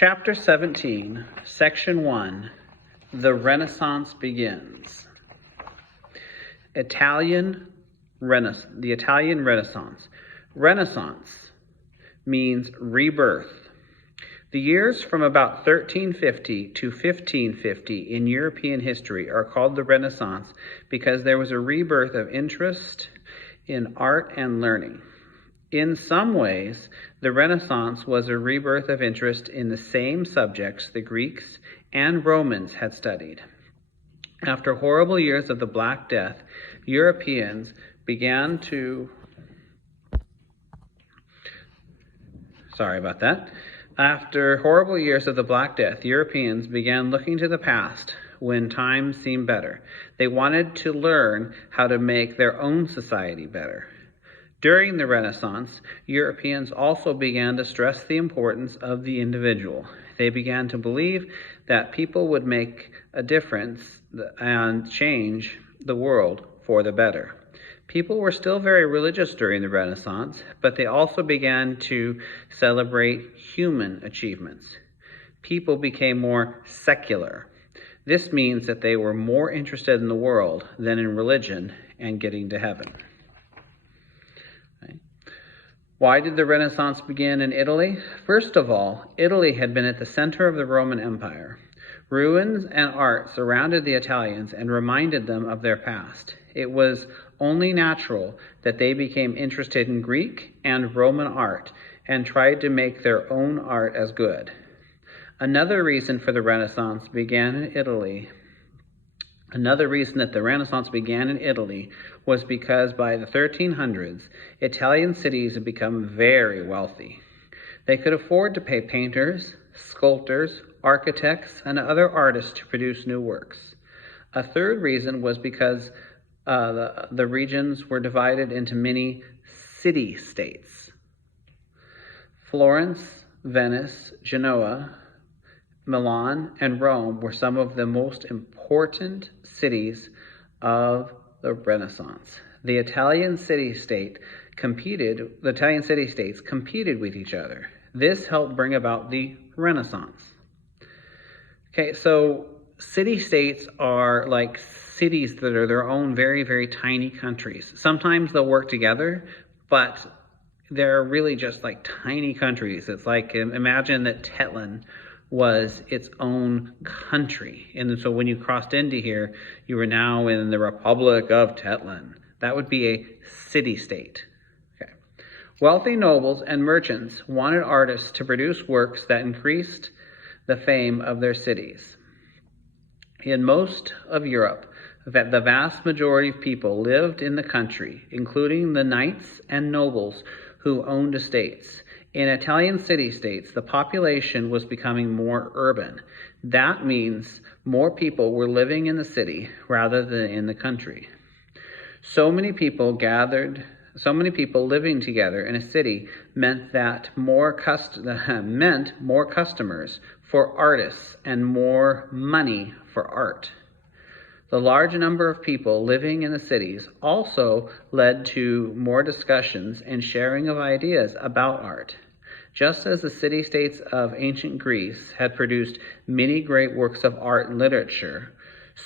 Chapter 17, Section 1, The Renaissance Begins. The Italian Renaissance. Renaissance means rebirth. The years from about 1350 to 1550 in European history are called the Renaissance because there was a rebirth of interest in art and learning. In some ways, the Renaissance was a rebirth of interest in the same subjects the Greeks and Romans had studied. After horrible years of the Black Death, Europeans began to... After horrible years of the Black Death, Europeans began looking to the past when times seemed better. They wanted to learn how to make their own society better. During the Renaissance, Europeans also began to stress the importance of the individual. They began to believe that people would make a difference and change the world for the better. People were still very religious during the Renaissance, but they also began to celebrate human achievements. People became more secular. This means that they were more interested in the world than in religion and getting to heaven. Why did the Renaissance begin in Italy? First of all, Italy had been at the center of the Roman Empire. Ruins and art surrounded the Italians and reminded them of their past. It was only natural that they became interested in Greek and Roman art and tried to make their own art as good. Another reason that the Renaissance began in Italy was because by the 1300s, Italian cities had become very wealthy. They could afford to pay painters, sculptors, architects, and other artists to produce new works. A third reason was because the regions were divided into many city-states. Florence, Venice, Genoa, Milan, and Rome were some of the most important cities of the Renaissance. The Italian city-states competed with each other. This helped bring about the Renaissance. Okay, so city-states are like cities that are their own very, very tiny countries. Sometimes they'll work together, but they're really just like tiny countries. It's like, imagine that Tetlan was its own country. And so when you crossed into here, you were now in the Republic of Tetlan. That would be a city-state. Okay. Wealthy nobles and merchants wanted artists to produce works that increased the fame of their cities. In most of Europe, the vast majority of people lived in the country, including the knights and nobles who owned estates. In Italian city-states, the population was becoming more urban. That means more people were living in the city rather than in the country. So many people living together in a city meant more customers for artists and more money for art. The large number of people living in the cities also led to more discussions and sharing of ideas about art. Just as the city-states of ancient Greece had produced many great works of art and literature,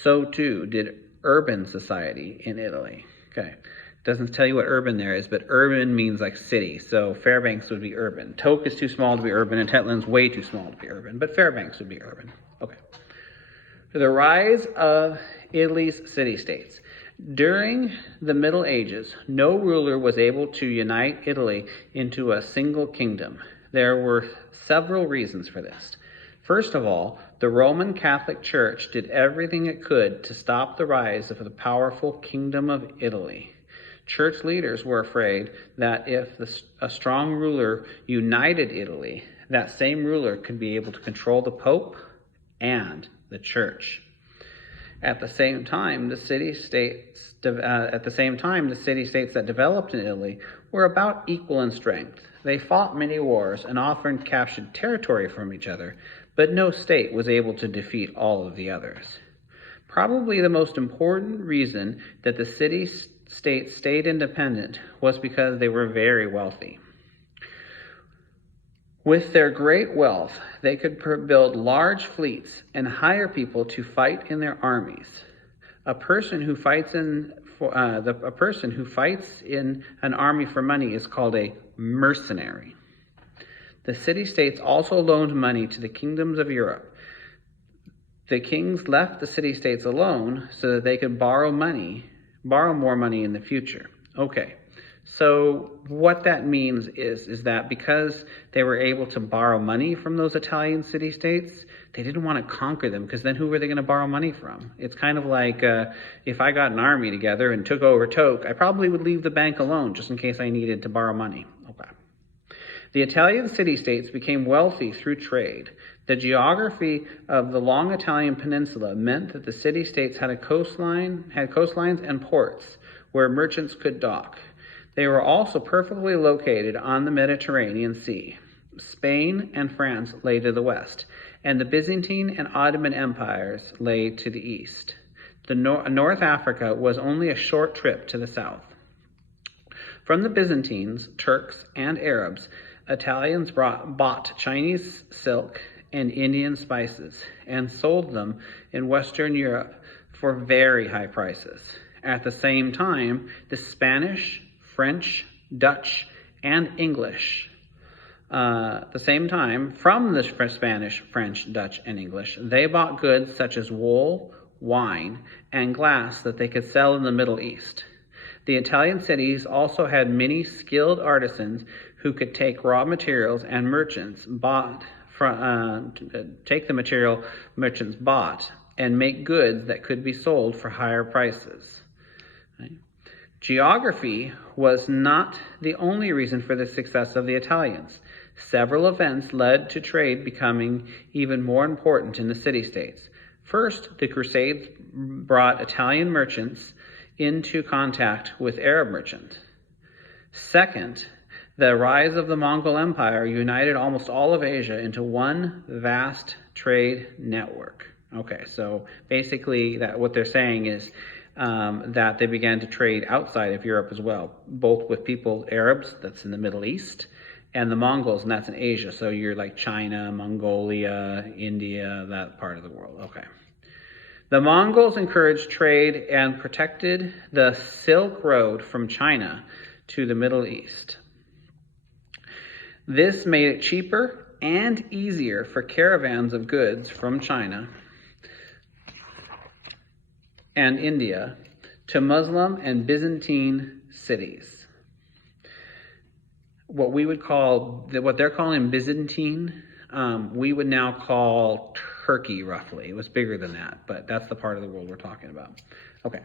so too did urban society in Italy. Okay, it doesn't tell you what urban there is, but urban means like city. So Fairbanks would be urban. Toke is too small to be urban, and Tetlan's way too small to be urban, but Fairbanks would be urban. Okay. The rise of Italy's city-states. During the Middle Ages, no ruler was able to unite Italy into a single kingdom. There were several reasons for this. First of all, the Roman Catholic Church did everything it could to stop the rise of the powerful Kingdom of Italy. Church leaders were afraid that if a strong ruler united Italy, that same ruler could be able to control the Pope and the Church. At the same time, the city-states that developed in Italy were about equal in strength. They fought many wars and often captured territory from each other, but no state was able to defeat all of the others. Probably the most important reason that the city-states stayed independent was because they were very wealthy. With their great wealth, they could build large fleets and hire people to fight in their armies. A person who fights in an army for money is called a mercenary. The city-states also loaned money to the kingdoms of Europe. The kings left the city-states alone so that they could borrow more money in the future. Okay, so what that means is that because they were able to borrow money from those Italian city-states, they didn't want to conquer them, because then who were they going to borrow money from? It's kind of like if I got an army together and took over Tok, I probably would leave the bank alone just in case I needed to borrow money. Okay. The Italian city-states became wealthy through trade. The geography of the long Italian peninsula meant that the city-states had coastlines and ports where merchants could dock. They were also perfectly located on the Mediterranean Sea. Spain and France lay to the west, and the Byzantine and Ottoman empires lay to the east. North Africa was only a short trip to the south. From the Byzantines, Turks, and Arabs, Italians bought Chinese silk and Indian spices and sold them in Western Europe for very high prices. At the same time, the Spanish, French, Dutch, and English from the Spanish, French, Dutch, and English, they bought goods such as wool, wine, and glass that they could sell in the Middle East. The Italian cities also had many skilled artisans who could take raw materials and merchants bought and make goods that could be sold for higher prices. Right? Geography was not the only reason for the success of the Italians. Several events led to trade becoming even more important in the city-states. First, the Crusades brought Italian merchants into contact with Arab merchants. Second, the rise of the Mongol Empire united almost all of Asia into one vast trade network. Okay, so basically what they're saying is that they began to trade outside of Europe as well, both with Arabs, that's in the Middle East, and the Mongols, and that's in Asia. So you're like China, Mongolia, India, that part of the world. Okay. The Mongols encouraged trade and protected the Silk Road from China to the Middle East. This made it cheaper and easier for caravans of goods from China and India to Muslim and Byzantine cities. What they're calling Byzantine, we would now call Turkey, roughly. It was bigger than that, but that's the part of the world we're talking about. Okay.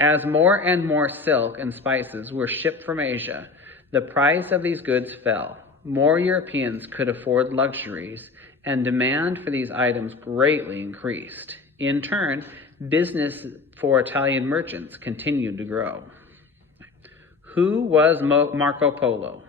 As more and more silk and spices were shipped from Asia, the price of these goods fell. More Europeans could afford luxuries, and demand for these items greatly increased. In turn, business for Italian merchants continued to grow. Who was Marco Polo?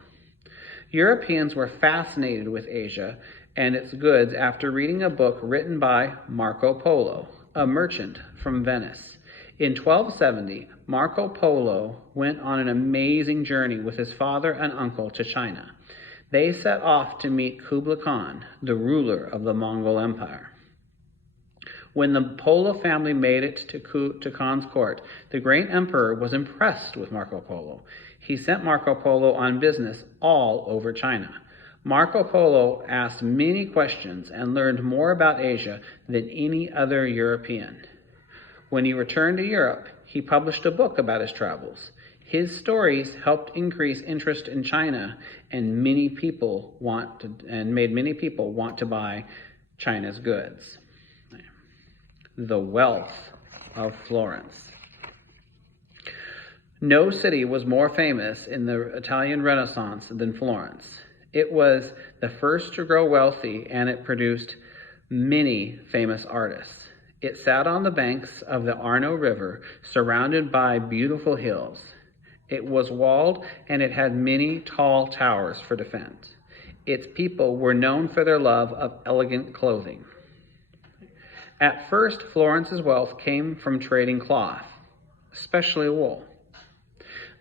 Europeans were fascinated with Asia and its goods after reading a book written by Marco Polo, a merchant from Venice. In 1270, Marco Polo went on an amazing journey with his father and uncle to China. They set off to meet Kublai Khan, the ruler of the Mongol Empire. When the Polo family made it to Khan's court, the great emperor was impressed with Marco Polo. He sent Marco Polo on business all over China. Marco Polo asked many questions and learned more about Asia than any other European. When he returned to Europe, he published a book about his travels. His stories helped increase interest in China and made many people want to buy China's goods. The wealth of Florence. No city was more famous in the Italian Renaissance than Florence. It was the first to grow wealthy, and it produced many famous artists. It sat on the banks of the Arno River, surrounded by beautiful hills. It was walled, and it had many tall towers for defense. Its people were known for their love of elegant clothing. At first, Florence's wealth came from trading cloth, especially wool.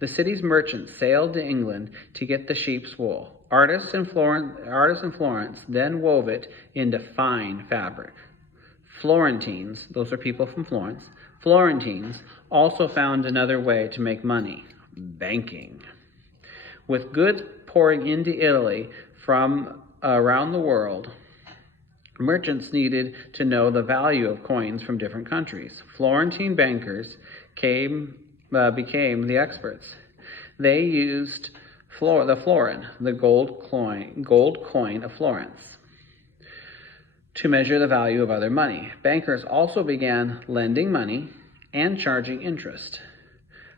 The city's merchants sailed to England to get the sheep's wool. Artists in Florence then wove it into fine fabric. Florentines, those are people from Florence, Florentines also found another way to make money: banking. With goods pouring into Italy from around the world, merchants needed to know the value of coins from different countries. Florentine bankers became the experts. They used the florin, the gold coin of Florence, to measure the value of other money. Bankers also began lending money and charging interest.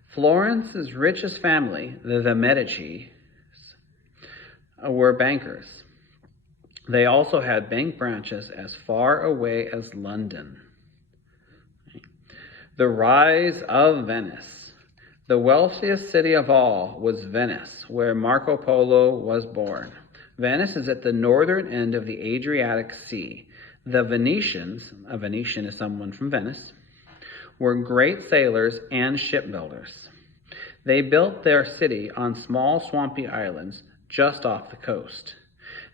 Florence's richest family, the Medici, were bankers. They also had bank branches as far away as London. The rise of Venice. The wealthiest city of all was Venice, where Marco Polo was born. Venice is at the northern end of the Adriatic Sea. The Venetians, a Venetian is someone from Venice, were great sailors and shipbuilders. They built their city on small swampy islands just off the coast.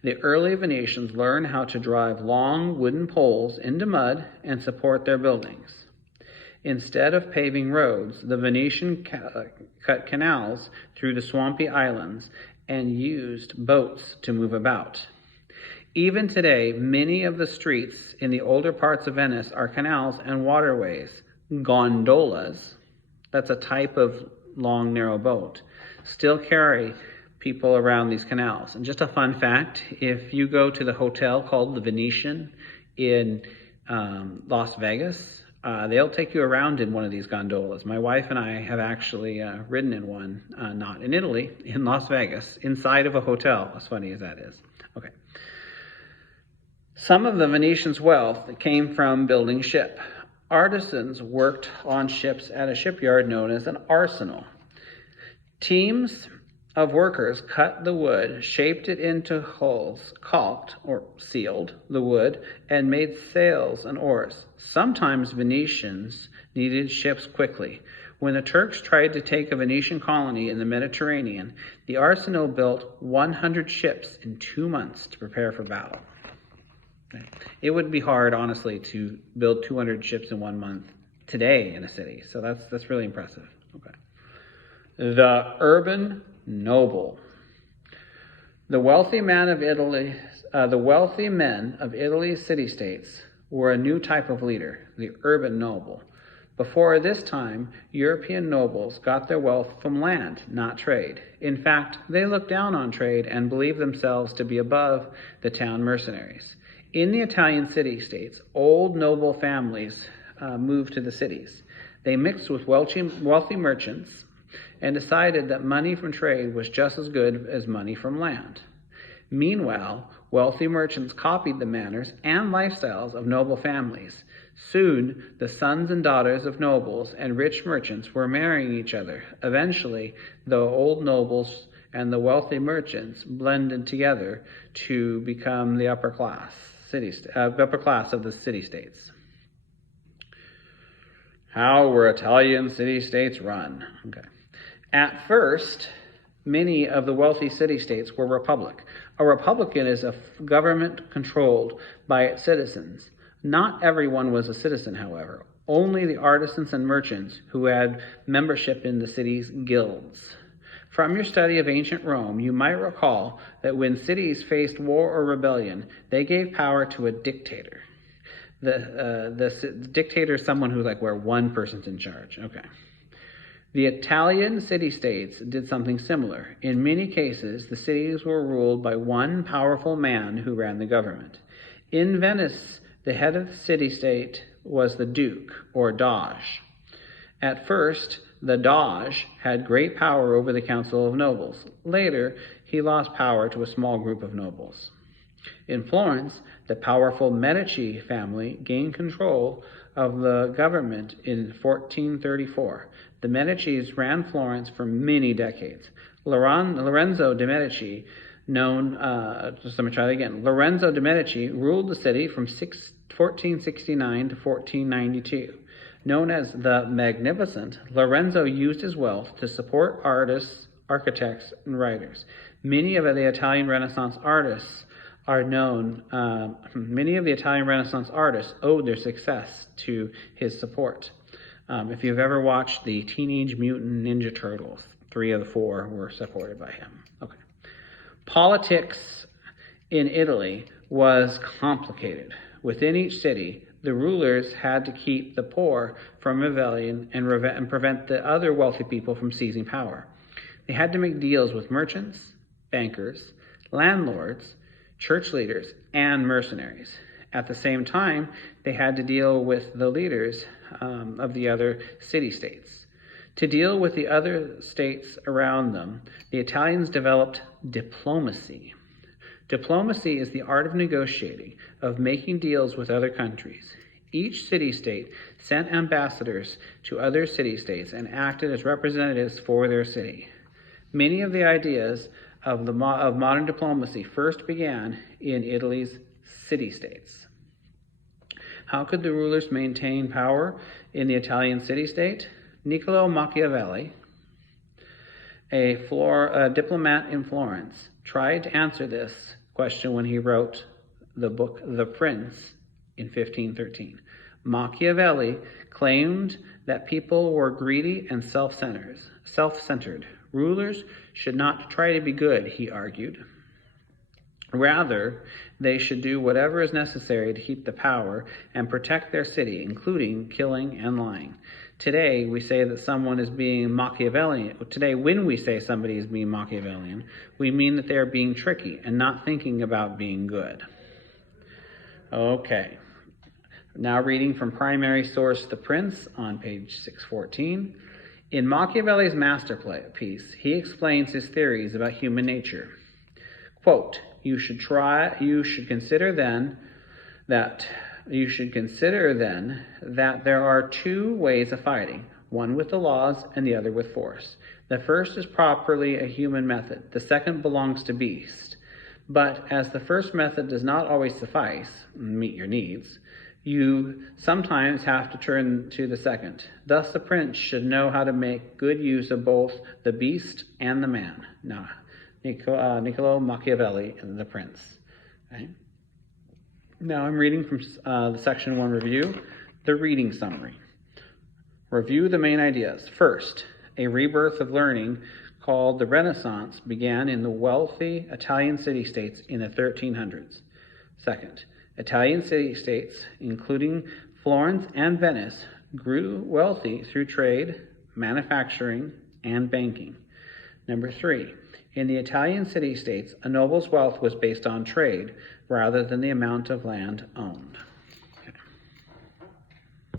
The early Venetians learned how to drive long wooden poles into mud and support their buildings. Instead of paving roads, the Venetian cut canals through the swampy islands and used boats to move about. Even today, many of the streets in the older parts of Venice are canals and waterways. Gondolas, that's a type of long, narrow boat, still carry people around these canals. And just a fun fact, if you go to the hotel called the Venetian in Las Vegas, they'll take you around in one of these gondolas. My wife and I have actually ridden in one, not in Italy, in Las Vegas, inside of a hotel, as funny as that is. Okay. Some of the Venetians' wealth came from building ship. Artisans worked on ships at a shipyard known as an arsenal. Teams of workers cut the wood, shaped it into hulls, caulked or sealed the wood, and made sails and oars. Sometimes Venetians needed ships quickly. When the Turks tried to take a Venetian colony in the Mediterranean, the arsenal built 100 ships in 2 months to prepare for battle. It would be hard, honestly, to build 200 ships in 1 month today in a city. So that's really impressive. Okay. The urban noble. The wealthy men of Italy's city-states were a new type of leader, the urban noble. Before this time, European nobles got their wealth from land, not trade. In fact, they looked down on trade and believed themselves to be above the town mercenaries. In the Italian city-states, old noble families moved to the cities. They mixed with wealthy merchants and decided that money from trade was just as good as money from land. Meanwhile, wealthy merchants copied the manners and lifestyles of noble families. Soon, the sons and daughters of nobles and rich merchants were marrying each other. Eventually, the old nobles and the wealthy merchants blended together to become the upper class of the city-states. How were Italian city-states run? Okay. At first, many of the wealthy city-states were republic. A republican is a government controlled by its citizens. Not everyone was a citizen, however. Only the artisans and merchants who had membership in the city's guilds. From your study of ancient Rome, you might recall that when cities faced war or rebellion, they gave power to a dictator. The dictator is someone who, where one person's in charge. Okay. The Italian city-states did something similar. In many cases, the cities were ruled by one powerful man who ran the government. In Venice, the head of the city-state was the duke, or doge. At first, the doge had great power over the council of nobles. Later, he lost power to a small group of nobles. In Florence, the powerful Medici family gained control of the government in 1434. The Medicis ran Florence for many decades. Lorenzo de' Medici, Lorenzo de' Medici ruled the city from 1469 to 1492. Known as the Magnificent, Lorenzo used his wealth to support artists, architects, and writers. Many of the Italian Renaissance artists owed their success to his support. If you've ever watched the Teenage Mutant Ninja Turtles, 3 of the 4 were supported by him. Okay. Politics in Italy was complicated. Within each city, the rulers had to keep the poor from rebellion and prevent the other wealthy people from seizing power. They had to make deals with merchants, bankers, landlords, church leaders, and mercenaries. At the same time, they had to deal with the leaders of the other city-states. To deal with the other states around them, the Italians developed diplomacy. Diplomacy is the art of negotiating, of making deals with other countries. Each city-state sent ambassadors to other city-states and acted as representatives for their city. Many of the ideas of modern diplomacy first began in Italy's city-states. How could the rulers maintain power in the Italian city-state? Niccolò Machiavelli, a diplomat in Florence, tried to answer this question when he wrote the book The Prince in 1513. Machiavelli claimed that people were greedy and self-centered. Rulers should not try to be good, he argued. Rather, they should do whatever is necessary to keep the power and protect their city, including killing and lying. Today, we say that someone is being Machiavellian. Today, when we say somebody is being Machiavellian, we mean that they are being tricky and not thinking about being good. Okay. Now reading from primary source The Prince on page 614. In Machiavelli's masterpiece, he explains his theories about human nature. Quote, You should consider then that there are 2 ways of fighting, one with the laws and the other with force. The first is properly a human method. The second belongs to beast. But as the first method does not always suffice, meet your needs, you sometimes have to turn to the second. Thus the prince should know how to make good use of both the beast and the man. Now, Niccolò Machiavelli and The Prince. Okay. Now I'm reading from the Section 1 review, the reading summary. Review the main ideas. First, a rebirth of learning called the Renaissance began in the wealthy Italian city-states in the 1300s. Second, Italian city-states, including Florence and Venice, grew wealthy through trade, manufacturing, and banking. Number 3, in the Italian city-states, a noble's wealth was based on trade rather than the amount of land owned.